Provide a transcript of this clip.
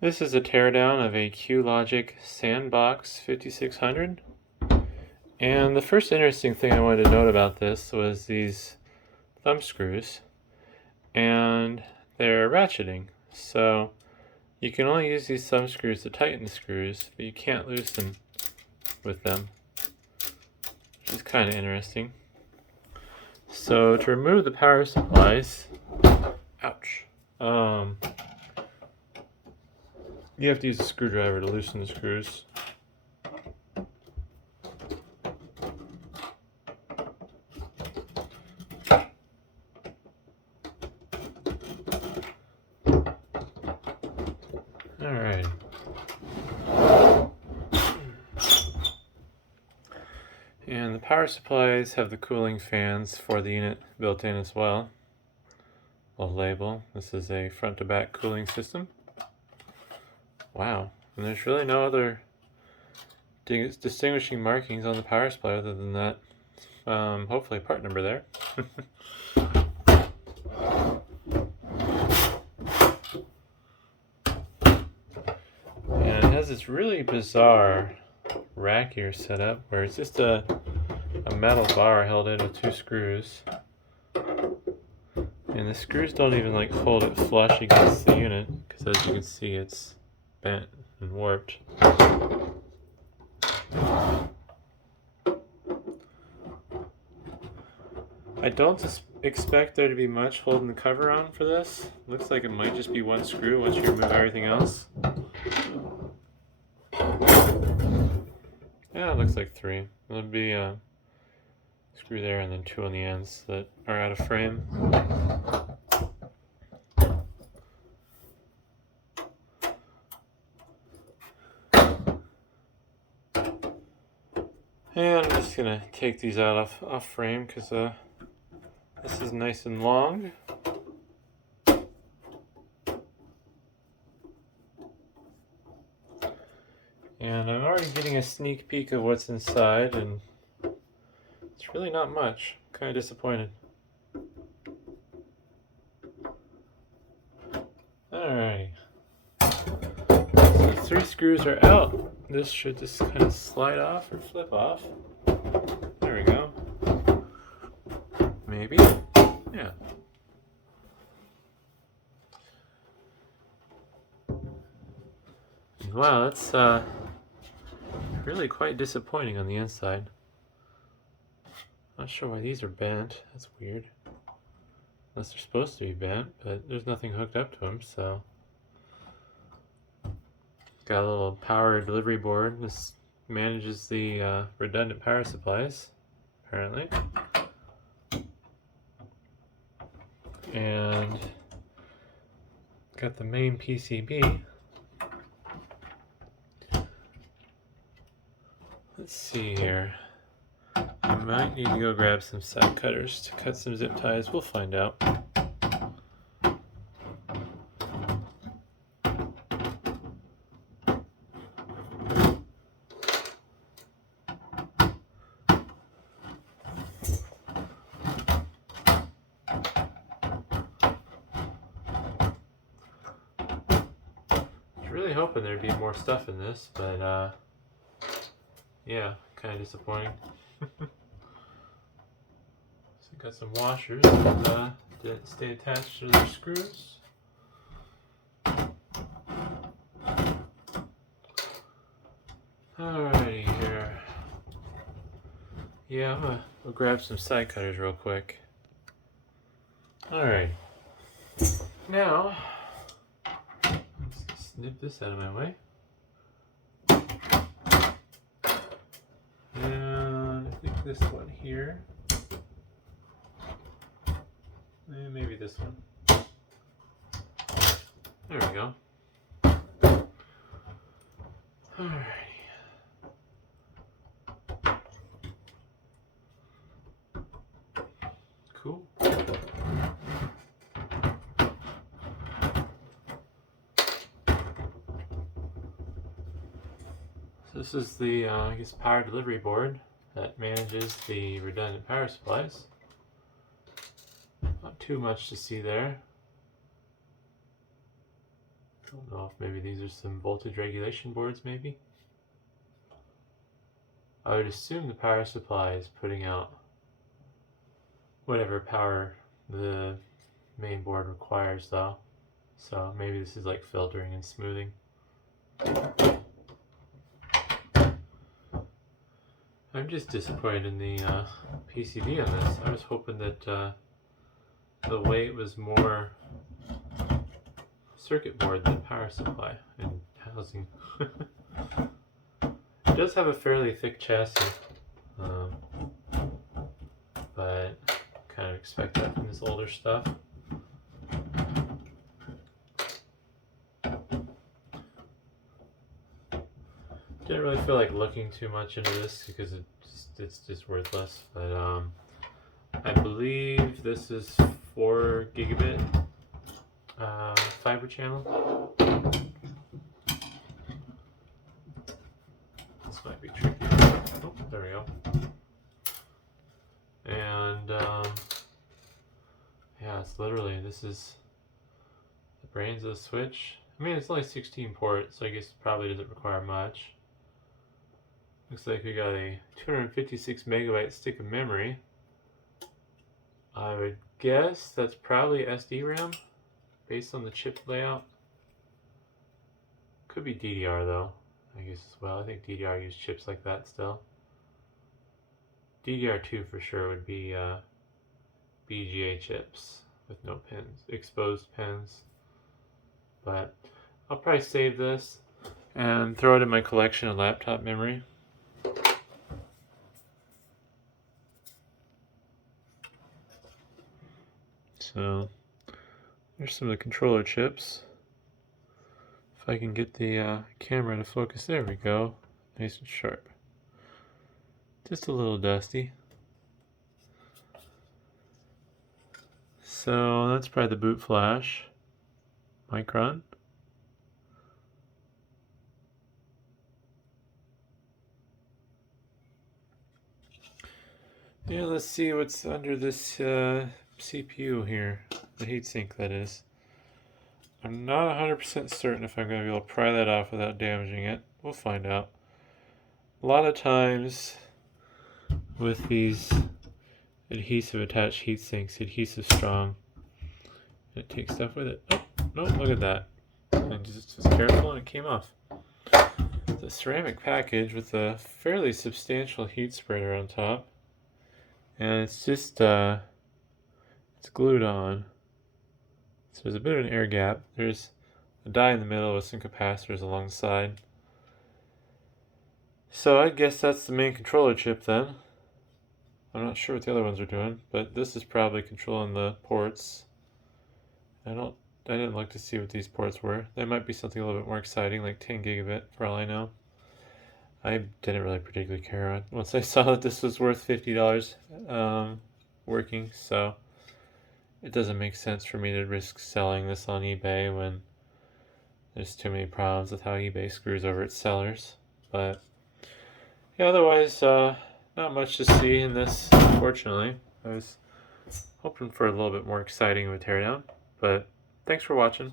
This is a teardown of a Qlogic SANbox 5600. And the first interesting thing I wanted to note about this was these thumb screws. And they're ratcheting. So you can only use these thumb screws to tighten the screws, but you can't loosen with them, which is kind of interesting. So to remove the power supplies, ouch, you have to use a screwdriver to loosen the screws. Alright. And the power supplies have the cooling fans for the unit built in as well. A label. This is a front to back cooling system. Wow. And there's really no other distinguishing markings on the power supply other than that hopefully part number there. And it has this really bizarre rack here set up where it's just a metal bar held in with two screws. And the screws don't even like hold it flush against the unit, because as you can see it's bent and warped. I don't expect there to be much holding the cover on for this. Looks like it might just be one screw once you remove everything else. Yeah, it looks like three. There'll be a screw there and then two on the ends that are out of frame. And I'm just gonna take these out off frame because this is nice and long. And I'm already getting a sneak peek of what's inside, and it's really not much. I'm kind of disappointed. Alrighty. So 3 screws are out. This should just kind of slide off or flip off. There we go. Maybe. Yeah. Wow, that's really quite disappointing on the inside. Not sure why these are bent. That's weird. Unless they're supposed to be bent, but there's nothing hooked up to them, so. Got a little power delivery board. This manages the redundant power supplies, apparently. And got the main PCB. Let's see here. I might need to go grab some side cutters to cut some zip ties. We'll find out. Really hoping there'd be more stuff in this, but yeah, kind of disappointing. So got some washers that didn't stay attached to their screws. Alrighty here. Yeah, I'm gonna go grab some side cutters real quick. Alright. Now, let's snip this out of my way. And I think this one here. And maybe this one. There we go. Alrighty. Cool. So this is the I guess power delivery board that manages the redundant power supplies. Not too much to see there. don't know if maybe these are some voltage regulation boards, maybe. I would assume the power supply is putting out whatever power the main board requires though. So maybe this is like filtering and smoothing. I'm just disappointed in the PCB on this. I was hoping that the weight was more circuit board than power supply and housing. It does have a fairly thick chassis, but kind of expect that from this older stuff. Didn't really feel like looking too much into this because it's just worthless, but I believe this is 4 gigabit fiber channel. This might be tricky. Oh, there we go. And yeah, it's literally, this is the brains of the switch. I mean, it's only 16 ports, so I guess it probably doesn't require much. Looks like we got a 256 megabyte stick of memory. I would guess that's probably SD RAM based on the chip layout. Could be DDR though, I guess as well. I think DDR use chips like that still. DDR2 for sure would be BGA chips with no pins, exposed pins. But I'll probably save this and throw it in my collection of laptop memory. So there's some of the controller chips. If I can get the camera to focus, there we go. Nice and sharp. Just a little dusty. So that's probably the boot flash. Micron. Yeah, let's see what's under this CPU here. The heatsink, that is. I'm not 100% certain if I'm going to be able to pry that off without damaging it. We'll find out. A lot of times with these adhesive attached heatsinks, adhesive strong. And it takes stuff with it. Oh, no, look at that. I just was careful and it came off. It's a ceramic package with a fairly substantial heat spreader on top. And it's just, it's glued on. So there's a bit of an air gap. There's a die in the middle with some capacitors along the side. So I guess that's the main controller chip then. I'm not sure what the other ones are doing, but this is probably controlling the ports. I didn't look to see what these ports were. They might be something a little bit more exciting, like 10 gigabit for all I know. I didn't really particularly care once I saw that this was worth $50 working, so it doesn't make sense for me to risk selling this on eBay when there's too many problems with how eBay screws over its sellers. But yeah, otherwise, not much to see in this, unfortunately. I was hoping for a little bit more exciting of a teardown, but thanks for watching.